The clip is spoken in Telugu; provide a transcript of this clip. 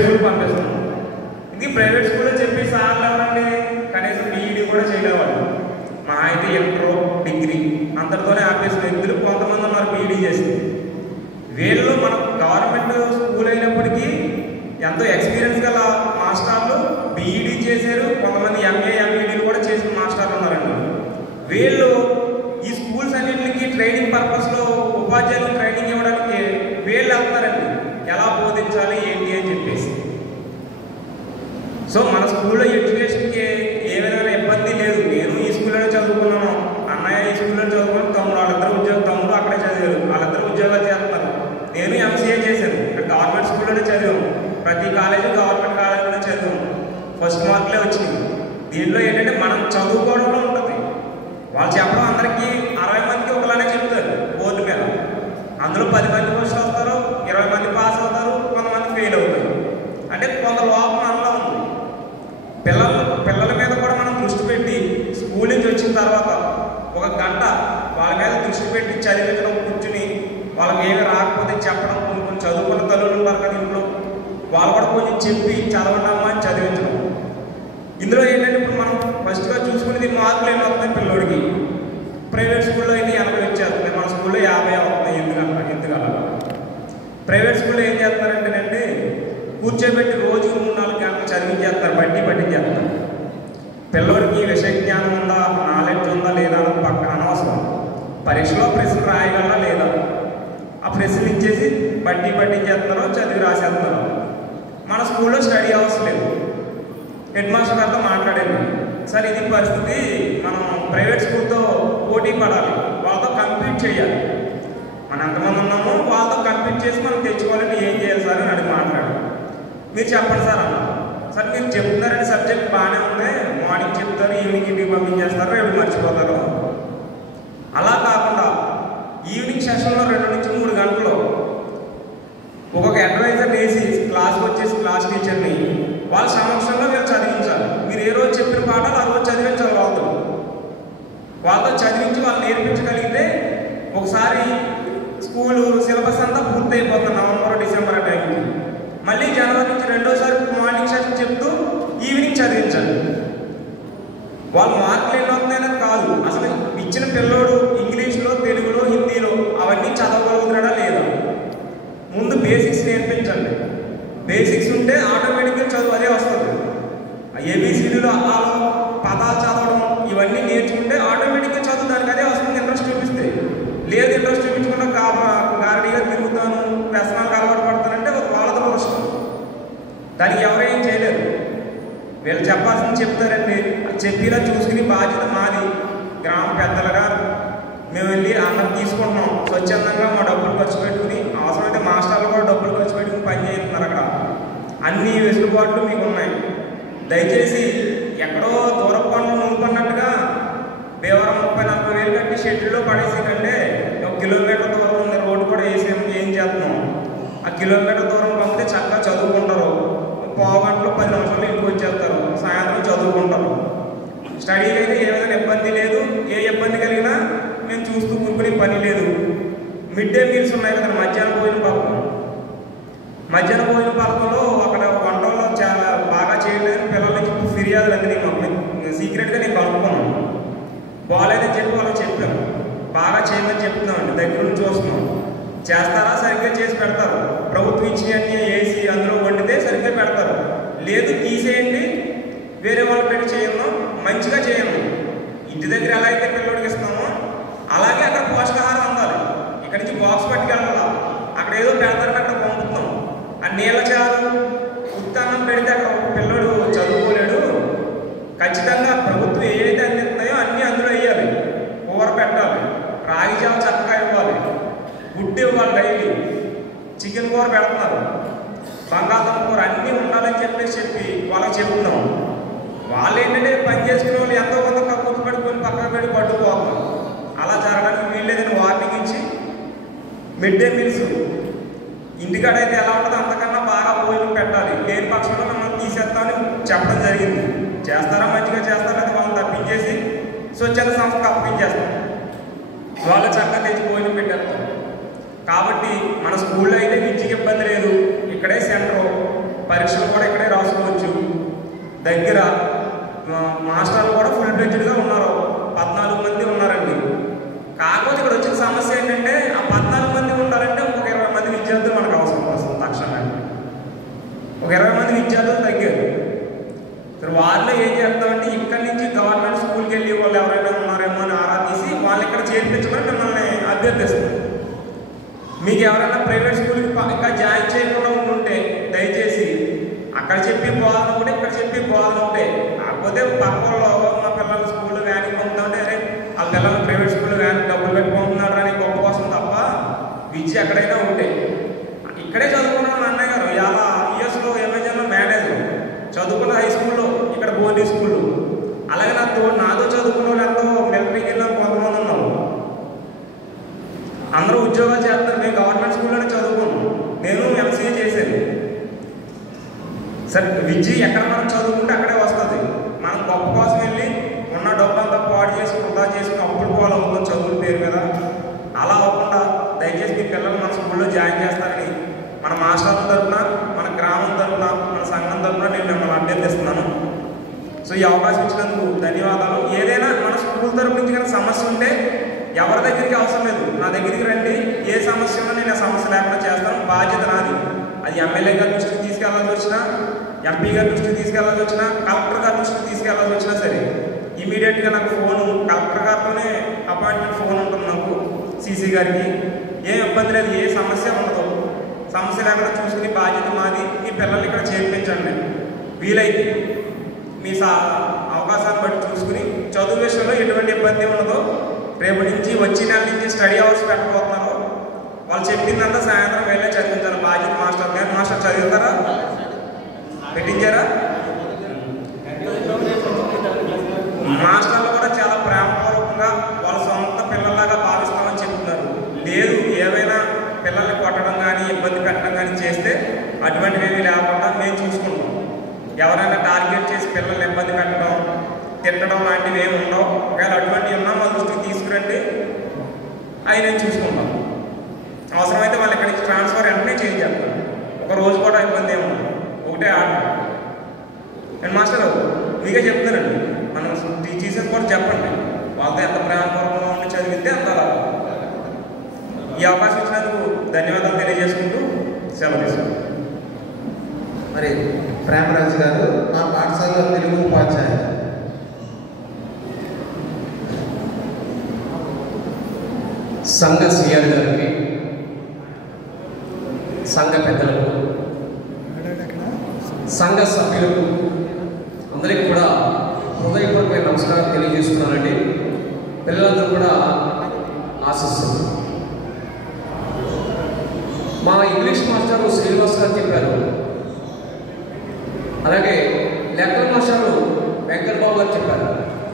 స్కూల్ పంపిస్తున్నాం. ఇది ప్రైవేట్ స్కూల్లో చెప్పి సార్లు ఎవరండి కనీసం బీఈడీ కూడా చేయలేవాళ్ళు. మా అయితే ఇంటర్ డిగ్రీ అంతటితోనే ఆపేసిన వ్యక్తులు కొంతమంది ఉన్నారు బీఈడీ చేసి. వీళ్ళు మన గవర్నమెంట్ స్కూల్ అయినప్పటికీ ఎంతో ఎక్స్పీరియన్స్ గల మాస్టర్లు బీఈడీ చేశారు, కొంతమంది ఎంఏ ఎంఈడీలు కూడా చేసిన మాస్టర్లు ఉన్నారండి. వీళ్ళు ఈ స్కూల్స్ అన్నింటికి ట్రైనింగ్ పర్పస్లో ఉపాధ్యాయులకు ట్రైనింగ్ ఇవ్వడానికి వీళ్ళు వెళ్తారండి, ఎలా బోధించాలి ఏంటి అని చెప్పేసి. సో మన స్కూల్లో ఎడ్యుకేషన్కి ఏ విధమైన ఇబ్బంది లేదు. నేను ఈ స్కూల్లోనే చదువుకున్నాను, అన్నయ్య ఈ స్కూల్లో చదువుకున్నాను, తమ్ముడు అక్కడే చదివారు, వాళ్ళిద్దరు ఉద్యోగాలు చేస్తున్నారు. నేను ఎంసీఏ చేశాను, ఇక్కడ గవర్నమెంట్ స్కూల్లోనే చదివాము. ప్రతి కాలేజీ గవర్నమెంట్ కాలేజీలోనే చదివాము. ఫస్ట్ మార్కులే వచ్చినాయి. దీంట్లో ఏంటంటే మనం చదువుకోవడంలో ఉంటుంది. వాళ్ళు చెప్పడం అందరికీ 60 మందికి ఒకలానే చెప్తారు బోర్డు మీద. అందులో 10 మంది క్వశ్చన్ వస్తారు, 20 మంది పాస్ అవుతారు, కొంతమంది ఫెయిల్ అవుతారు. అంటే కొంత లోపం మనలో ఉంది. పిల్లల మీద కూడా మనం దృష్టి పెట్టి స్కూల్ నుంచి వచ్చిన తర్వాత 1 గంట వాళ్ళ మీద దృష్టి పెట్టి చదివించడం, కూర్చుని వాళ్ళకి ఏమి రాకపోతే చెప్పడం. కొన్ని చదువుకున్న తల్లులు ఉంటారు కదా ఇంట్లో, వాళ్ళు కూడా కొంచెం చెప్పి చదవడమ్మా అని చదివించడం. ఇందులో ఏంటంటే ఇప్పుడు మనం ఫస్ట్గా చూసుకునేది మార్కులు ఏమి వస్తున్నాయి పిల్లోడికి. ప్రైవేట్ స్కూల్లో అయితే 80 వచ్చేస్తున్నాయి, మన స్కూల్లో 50 అవుతున్నాయి. ఎందుకలా ప్రైవేట్ స్కూల్లో ఏం చేస్తున్నారంటేనండి, కూర్చోబెట్టి రోజు 3-4 గంటలు చదివించేస్తారు, పట్టించేస్తారు. పిల్లోడికి విషయ జ్ఞానం ఉందా, నాలెడ్జ్ ఉందా లేదా అన్నది పక్కన అనవసరం. పరీక్షలో ప్రశ్న రాయగలరా లేదా, ఆ ప్రశ్నలు ఇచ్చేసి పట్టించేస్తున్నారో చదివి రాసేస్తున్నారు. మన స్కూల్లో స్టడీ అవర్స్ లేదు. హెడ్ మాస్టర్ గారితో మాట్లాడాను, సార్ ఇది పరిస్థితి, మనం ప్రైవేట్ స్కూల్తో పోటీ పడాలి, వాళ్ళతో కంపీట్ చేయాలి. మనం ఎంతమంది ఉన్నామో వాళ్ళతో కంపీట్ చేసి మనం తెచ్చుకోవాలంటే ఏం చేయాలి సార్ అని అడిగి మాట్లాడు. మీరు చెప్పండి సార్ అన్న. సార్ మీరు చెప్తున్నారని సబ్జెక్ట్ బాగానే ఉంది, మార్నింగ్ చెప్తారు, ఈవినింగ్ ఇంటికి పంపించేస్తారు, రేపు మర్చిపోతారు. అలా కాకుండా ఈవినింగ్ సెషన్లో 2 నుంచి 3 గంటలు ఒక్కొక్క అడ్వైజర్ వేసి క్లాస్కి వచ్చేసి క్లాస్ టీచర్ని వాళ్ళ సమక్షంలో వీళ్ళు చదివించాలి. మీరు ఏ రోజు చెప్పిన పాఠాలు ఆ రోజు చదివించాలి. వాళ్ళతో చదివించి వాళ్ళు నేర్పించగలిగితే ఒకసారి స్కూలు సిలబస్ అంతా పూర్తి అయిపోతుంది నవంబర్ డిసెంబర్ ఆ టైంకి. మళ్ళీ జనవరి నుంచి రెండోసారి మార్నింగ్ సెషన్ చెప్తూ ఈవినింగ్ చదివించాలి. వాళ్ళు మార్కులు ఎన్ని వస్తున్నాయనేది కాదు, అసలు ఇచ్చిన పిల్లోడు ఇంగ్లీష్లో, తెలుగులో, హిందీలో అవన్నీ చదవగలుగుతున్నాడా లేదా, ముందు బేసిక్స్ నేర్పించండి. బేసిక్స్ ఉంటే ఆటోమేటిక్గా చదువు అదే వస్తుంది. ఏబిసిడీలో పదాలు చదవడం ఇవన్నీ నేర్చుకుంటే ఆటోమేటిక్గా చదువు దానికి అదే వస్తుంది. ఇంట్రెస్ట్ చూపిస్తే లేదు, ఇంట్రెస్ట్ చూపించకుండా గారడీగా తిరుగుతాను, వ్యసనాలకు అలవాటు పడతానంటే వాళ్ళతో నష్టం. దానికి ఎవరేం చేయలేరు. వీళ్ళు చెప్పాల్సింది చెప్తారండి, చెప్పిలా చూసుకుని బాధ్యత మాది. గ్రామ పెద్దలుగా మేము వెళ్ళి అందరం తీసుకుంటున్నాం, స్వచ్ఛందంగా మా డబ్బులు ఖర్చు పెట్టుకుని, అవసరమైతే మాస్టర్లు కూడా డబ్బులు ఖర్చు పెట్టుకుని పని చేస్తున్నారు. అక్కడ అన్ని వెసులుబాట్లు మీకు ఉన్నాయి. దయచేసి ఎక్కడో దూరం పనులు నూపన్నట్టుగా బేవరం 30-40 వేలు కట్టి షెడ్యూల్లో పడేసి కంటే 1 కిలోమీటర్ దూరం ఉంది రోడ్డు కూడా వేసి ఏం చేస్తున్నాం. ఆ కిలోమీటర్ దూరం పంపితే చక్కగా చదువుకుంటారు, 1/4 గంటలో 10 నిమిషాలు ఇంటికి వచ్చేస్తారు, సాయంత్రం చదువుకుంటారు. స్టడీకి అయితే ఏ విధంగా ఇబ్బంది లేదు. ఏ ఇబ్బంది కలిగినా మేము చూస్తూ కూరుకునే పని లేదు. మిడ్ డే మీల్స్ ఉన్నాయి కదా, మధ్యాహ్న భోజన పథకంలో అక్కడ వంటల్లో చాలా బాగా చేయలేదని పిల్లల నుంచి ఫిర్యాదులు అందినాయి మాకు. సీక్రెట్గా నేను కనుక్కున్నాను, బాగాలేదని చెప్పి వాళ్ళకి చెప్పాను. బాగా చేయమని చెప్తున్నామండి, దగ్గర నుంచి చూస్తున్నాం. చేస్తారా, సరిగ్గా చేసి పెడతారు. ప్రభుత్వం ఇచ్చినవన్నీ వేసి అందులో వండితే సరిగ్గా పెడతారు. లేదు తీసేయండి, వేరే వాళ్ళు పెట్టి చేయను, మంచిగా చేయను. ఇంటి దగ్గర ఎలా అయితే పిల్లడికి ఇస్తున్నామో అలాగే అక్కడ పోషకాహారం అందాలి. ఇక్కడి నుంచి బాక్స్ పట్టుకెళ్ళాలా, అక్కడ ఏదో పెడతారంటే అక్కడ పంపుతున్నాం. ఆ నీళ్ళ చారు ఉత్తానం పెడితే అక్కడ పిల్లడు చదువుకోలేడు. ఖచ్చితంగా ప్రభుత్వం ఏదైతే అందిస్తున్నాయో అన్నీ అందులో వేయాలి. కూర పెట్టాలి, రాగి జావ చక్కగా ఇవ్వాలి, గుడ్డు ఇవ్వాలి, డైలీ చికెన్ కూర పెడుతున్నారు, బంగాళదుంప కూర అన్నీ ఉండాలని చెప్పి వాళ్ళకి చెప్తున్నాం. వాళ్ళు ఏంటంటే పని చేసుకునే వాళ్ళు ఎంతో కొంత కక్కుర్తి పడుకొని పక్కన పెట్టి పట్టుకుపోతున్నాం. అలా జరగడానికి వీళ్ళేదని వార్నింగ్ ఇచ్చి మిడ్ డే మీల్స్ ఇంటికాడైతే ఎలా ఉంటుందో అంతకన్నా బాగా భోజనం పెట్టాలి. లేని పక్షంలో మిమ్మల్ని తీసేస్తామని చెప్పడం జరిగింది. చేస్తారా, మంచిగా చేస్తారా, అది వాళ్ళని తప్పించేసి స్వచ్ఛంద సంస్థకు అప్పించేస్తాం. వాళ్ళు చక్కగా తెచ్చి భోజనం పెట్టేస్తాం. కాబట్టి మన స్కూల్లో అయితే విద్యకి ఇబ్బంది లేదు. ఇక్కడే సెంటర్, పరీక్ష ఒక 20 మంది విద్యార్థులు తగ్గారు. సరే వాళ్ళు ఏం చేస్తామంటే ఇక్కడి నుంచి గవర్నమెంట్ స్కూల్కి వెళ్ళి వాళ్ళు ఎవరైనా ఉన్నారేమో అని ఆరా తీసి వాళ్ళు ఇక్కడ చేర్పించమని మిమ్మల్ని అభ్యర్థిస్తారు. మీకు ఎవరైనా ప్రైవేట్ స్కూల్కి ఇంకా జాయిన్ చేయకుండా ఉంటే దయచేసి అక్కడ చెప్పి బోధన ఉంటే ఇక్కడ చెప్పి బోధన ఉంటే, కాకపోతే పక్కలో మా పిల్లలు స్కూల్ వ్యాన్కి పంపుతుంటే అరే ఆ పిల్లలు ప్రైవేట్ స్కూల్ వ్యాన్ డబ్బులు పెట్టుకుంటున్నారు అని గొప్ప కోసం తప్ప విద్య ఎక్కడైనా ఉంటే ఇక్కడే చదువుకున్నాను. అన్నయ్య గారు 50 ఇయర్స్లో అమెజాన్లో మేనేజర్ చదువుకున్న హై స్కూల్లో, ఇక్కడ బోర్డీ స్కూల్లో. అలాగే నాతో చదువుకున్న వాళ్ళు ఎంతో మిలిటరీకి వెళ్ళిన కొంతమంది ఉన్నారు. అందరూ ఉద్యోగాలు చేస్తారు. మేము గవర్నమెంట్ స్కూల్లోనే చదువుకున్నాం. నేను ఎంసీఏ చేశాను. సరే విద్య ఎక్కడ మనం చదువుకుంటే అక్కడే వస్తుంది. మనం గొప్ప కోసం వెళ్ళి ఉన్న డబ్బులంతా పాడు చేసి వృధా చేసుకుని అప్పుడు పోవాలి అవుతుంది చదువుల పేరు మీద. అలా అవ్వకుండా దయచేసి మీ పిల్లలు మన స్కూల్లో జాయిన్ చేస్తారని మన మాస్టర్ల తరఫున, మన గ్రామం తరఫున, మన సంఘం తరఫున నేను మిమ్మల్ని అభ్యర్థిస్తున్నాను. సో ఈ అవకాశం ఇచ్చినందుకు ధన్యవాదాలు. ఏదైనా మన స్కూల్ తరఫు నుంచి కనుక సమస్య ఉంటే ఎవరి దగ్గరికి అవసరం లేదు, నా దగ్గరికి రండి. ఏ సమస్య ఉన్నా నేను ఆ సమస్య లేకుండా చేస్తాను. బాధ్యత నాది. అది ఎమ్మెల్యే గారి దృష్టికి తీసుకెళ్లాల్సి వచ్చినా, ఎంపీ గారి దృష్టికి తీసుకెళ్లాల్సి వచ్చినా, కలెక్టర్ గారి దృష్టికి తీసుకెళ్లాల్సి వచ్చినా సరే ఇమీడియట్గా నాకు ఫోను, కలెక్టర్ గారితోనే అపాయింట్మెంట్ ఫోన్ ఉంటుంది నాకు, సీసీ గారికి. ఏం ఇబ్బంది లేదు, ఏ సమస్య ఉండదు. సమస్య లేకుండా చూసుకుని బాధ్యత మాది. మీ పిల్లల్ని ఇక్కడ చేర్పించండి. వీలైతే మీ అవకాశాన్ని బట్టి చూసుకుని చదువు విషయంలో ఎటువంటి ఇబ్బంది ఉండదు. రేపు నుంచి వచ్చే నెల నుంచి స్టడీ అవర్స్ పెట్టబోతున్నారు. వాళ్ళు చెప్పిందంతా సాయంత్రం వెళ్ళే చదివించాలి. బాధ్యత మాస్టర్ గారు. మాస్టర్ చదివిస్తారా? పెట్టించారా? మాస్టర్లు కూడా చాలా ప్రేమపూర్వకంగా వాళ్ళ సొంత పిల్లల్లాగా భావిస్తామని చెప్తున్నారు. లేదు ఏవైనా పిల్లల్ని కొట్టడం కానీ ఇబ్బంది పెట్టడం కానీ చేస్తే అటువంటివి లేకుండా మేము చూసుకుంటాం. ఎవరైనా టార్గెట్ చేసి పిల్లల్ని ఇబ్బంది పెట్టడం, తిట్టడం లాంటివి ఏమి ఉండవు. ఒకవేళ అటువంటివి ఉన్నా మా దృష్టికి తీసుకురండి, అవి నేను చూసుకుంటాం. అవసరమైతే వాళ్ళు ఇక్కడి నుంచి ట్రాన్స్ఫర్ వెంటనే చేంజ్ చేస్తాను. ఒక రోజు కూడా ఇబ్బంది ఏమి ఉండదు. ఒకటే ఆట. నేను మాస్టర్ మీకే చెప్తానండి, మనం టీచర్స్ కూడా చెప్పండి వాళ్ళతో ఎంత ప్రేమపూర్వకంగా ఉండి చదివితే అంత. ఈ అవకాశం ఇచ్చినందుకు ధన్యవాదాలు తెలియజేసుకుంటూ సెలవు తీసుకుంటాం. మరి ప్రేమరాజు గారు మా పాఠశాలలో తెలుగు ఉపాధ్యాయులు. సంఘ సీఆర్ గారికి, సంఘ పెద్దలకు, సంఘ సభ్యులకు అందరికీ కూడా హృదయపూర్వక నమస్కారం తెలియజేస్తున్నానండి. పిల్లలందరూ కూడా ఆశిస్తున్నారు. మా ఇంగ్లీష్ మాస్టర్ శ్రీనివాస్ గారు చెప్పారు, అలాగే